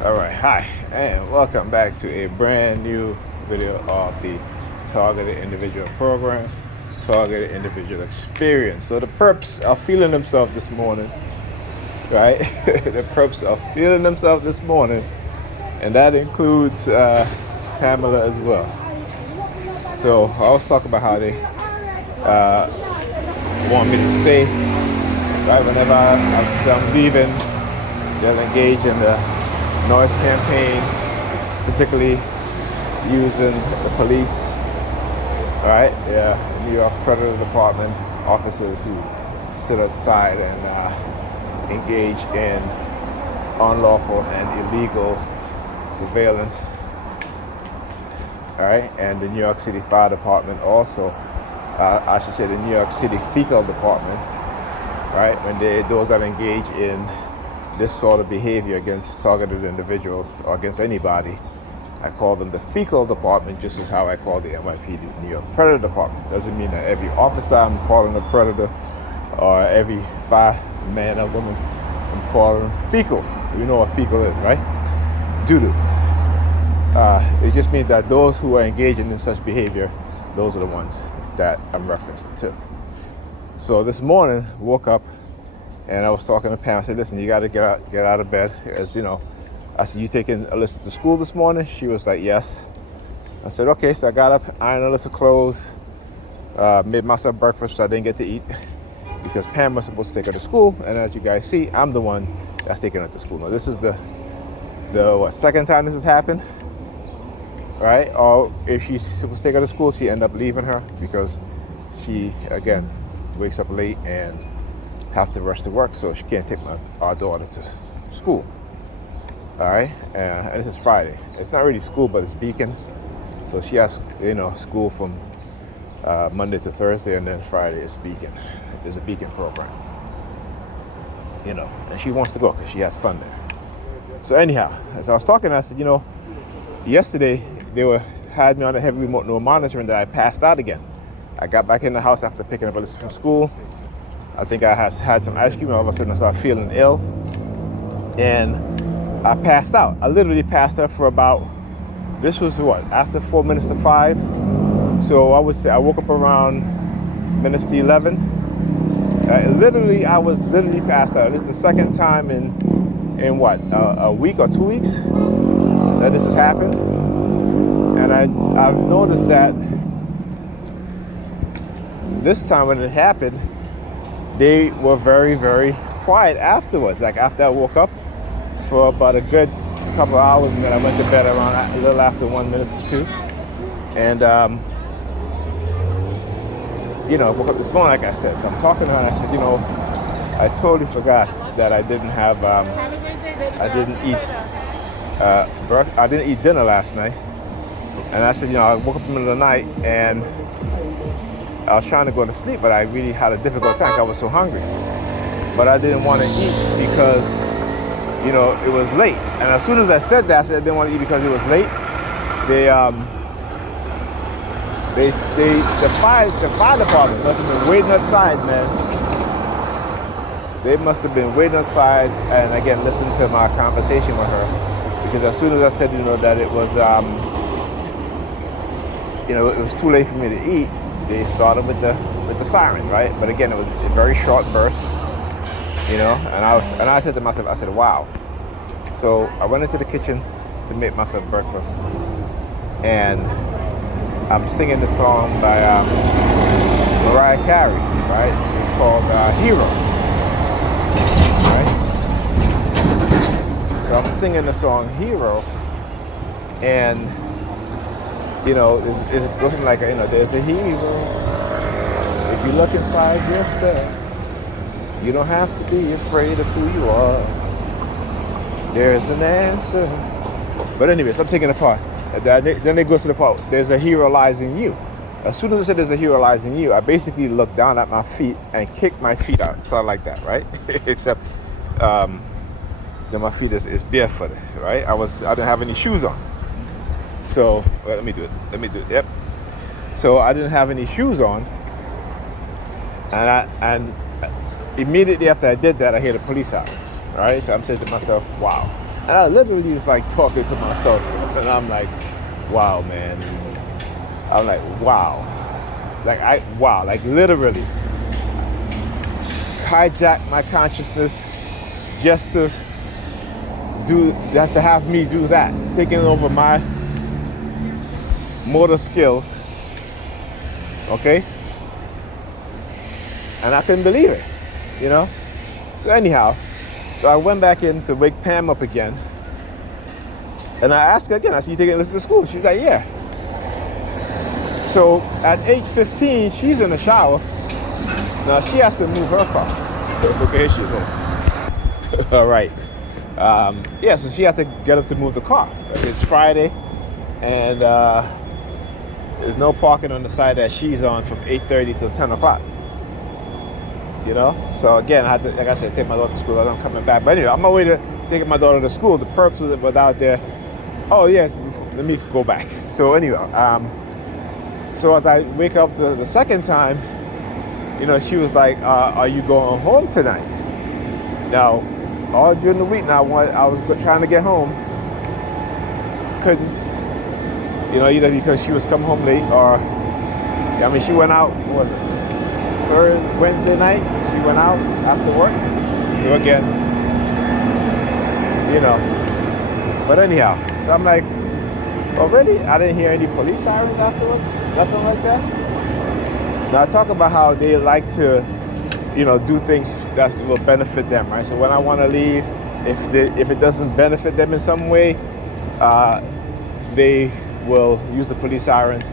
Alright, hi, and welcome back to a brand new video of the Targeted Individual Program, Targeted Individual Experience. So the perps are feeling themselves this morning, right? The perps are feeling themselves this morning, and that includes Pamela as well. So I was talking about how they want me to stay, right? Whenever I'm leaving, they'll engage in the noise campaign, particularly using the police, right? Yeah, New York Predator Department officers who sit outside and engage in unlawful and illegal surveillance, all right? And the New York City Fire Department also, I should say the New York City Fecal Department, right? When those that engage in this sort of behavior against targeted individuals or against anybody, I call them the fecal department, just as how I call the NYPD New York Predator Department. Doesn't mean that every officer I'm calling a predator or every fireman or woman I'm calling fecal. You know what fecal is, right? Doo-doo. It just means that those who are engaging in such behavior, those are the ones that I'm referencing to. So this morning, woke up, and I was talking to Pam. I said, listen, you got to get out of bed. As you know, I said, you taking Alyssa to school this morning? She was like, yes. I said, okay. So I got up, ironed Alyssa clothes, made myself breakfast, so I didn't get to eat because Pam was supposed to take her to school. And as you guys see, I'm the one that's taking her to school. Now, this is the second time this has happened, right? Or if she's supposed to take her to school, she end up leaving her because she, again, wakes up late and have to rush to work, so she can't take our daughter to school. All right, and this is Friday. It's not really school, but it's Beacon. So she has, school from Monday to Thursday, and then Friday is Beacon. There's a Beacon program, and she wants to go because she has fun there. So anyhow, as I was talking, I said, yesterday they had me on a heavy remote monitoring that I passed out again. I got back in the house after picking up Alyssa from school. I think I had some ice cream. All of a sudden I started feeling ill, and I passed out. I literally passed out for about, this was what, after 4 minutes to 5. So I would say I woke up around minutes to 11. I was literally passed out. This is the second time in what, a week or 2 weeks that this has happened. And I've noticed that this time when it happened, they were very, very quiet afterwards. Like after I woke up for about a good couple of hours, and then I went to bed around a little after 1 minute to 2. And, woke up this morning, like I said. So I'm talking to her, and I said, I totally forgot that I didn't have, I didn't eat dinner last night. And I said, I woke up in the middle of the night, and I was trying to go to sleep, but I really had a difficult time. I was so hungry. But I didn't want to eat because, it was late. And as soon as I said that, I said I didn't want to eat because it was late. The fire department must have been waiting outside, man. They must have been waiting outside, and again, listening to my conversation with her. Because as soon as I said, that it was, it was too late for me to eat, they started with the siren, right? But again, it was a very short burst, and I said to myself, I said, wow. So I went into the kitchen to make myself breakfast, and I'm singing the song by Mariah Carey, right? It's called Hero, right? So I'm singing the song Hero, and it wasn't like, there's a hero. If you look inside yourself, you don't have to be afraid of who you are. There's an answer. But anyways, I'm taking it apart. Then it goes to the part, there's a hero lies in you. As soon as I said there's a hero lies in you, I basically looked down at my feet and kicked my feet out. Sort of like that, right? Except that my feet is barefooted, right? I didn't have any shoes on. So, let me do it. Yep. So I didn't have any shoes on, and immediately after I did that, I hear the police sirens. Right? So I'm saying to myself, wow. And I literally was like talking to myself, and I'm like, wow, man. I'm like, wow. Wow, like literally hijack my consciousness just to have me do that, taking over my motor skills, okay? And I couldn't believe it, you know? So anyhow, so I went back in to wake Pam up again. And I asked her again, I said, you taking Alyssa to school? She's like, yeah. So at 8:15, she's in the shower. Now she has to move her car. Okay, here she is. All right. Yeah, so she had to get up to move the car. It's Friday, and there's no parking on the side that she's on from 8:30 till 10 o'clock. You know? So again, I had to, like I said, take my daughter to school. I'm coming back. But anyway, on my way to taking my daughter to school, the perps was out there. Oh, yes, let me go back. So anyway, so as I wake up the second time, you know, she was like, are you going home tonight? Now, all during the week now, I was trying to get home. Couldn't. You know, either because she was coming home late or, I mean, she went out, what was it, Wednesday night? She went out after work. So again, you know, but anyhow, so I'm like, already? I didn't hear any police sirens afterwards? Nothing like that? Now I talk about how they like to, you know, do things that will benefit them, right? So when I want to leave, if it doesn't benefit them in some way, they will use the police sirens.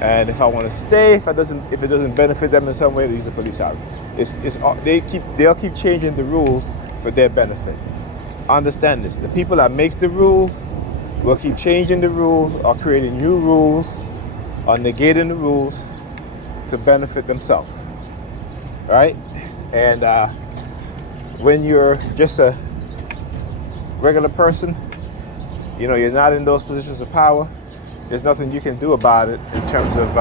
And if I want to stay, if it doesn't benefit them in some way, they use the police siren. They'll keep changing the rules for their benefit. Understand this: the people that makes the rule will keep changing the rules, or creating new rules, or negating the rules to benefit themselves. Right? And when you're just a regular person, you know, you're not in those positions of power, there's nothing you can do about it in terms of,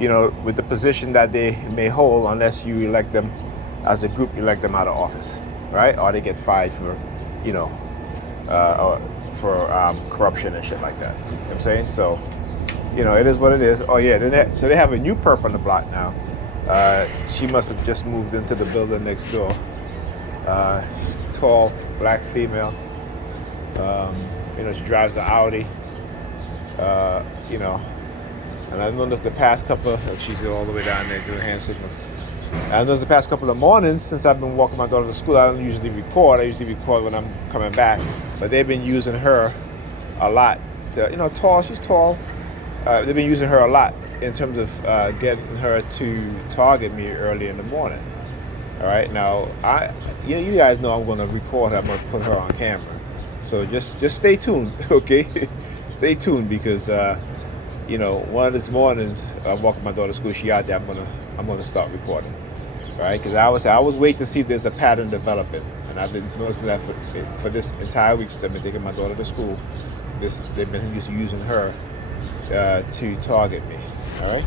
you know, with the position that they may hold, unless you elect them as a group, elect them out of office, right? Or they get fired for, you know, or for corruption and shit like that. You know what I'm saying? So, you know, it is what it is. Oh yeah, so they have a new perp on the block now. She must have just moved into the building next door. Tall, black female. You know, she drives an Audi. You know, and I noticed the past couple, she's all the way down there doing hand signals. And I noticed the past couple of mornings, since I've been walking my daughter to school, I don't usually record. I usually record when I'm coming back. But they've been using her a lot. You know, she's tall. They've been using her a lot in terms of getting her to target me early in the morning. All right, now you guys know I'm going to record her. I'm going to put her on camera. So just stay tuned, okay? Stay tuned, because you know, one of these mornings I'm walking my daughter to school. She out there. I'm gonna start recording, all right? Because I was waiting to see if there's a pattern developing, and I've been noticing that for this entire week since I've been taking my daughter to school. They've been using her to target me, all right?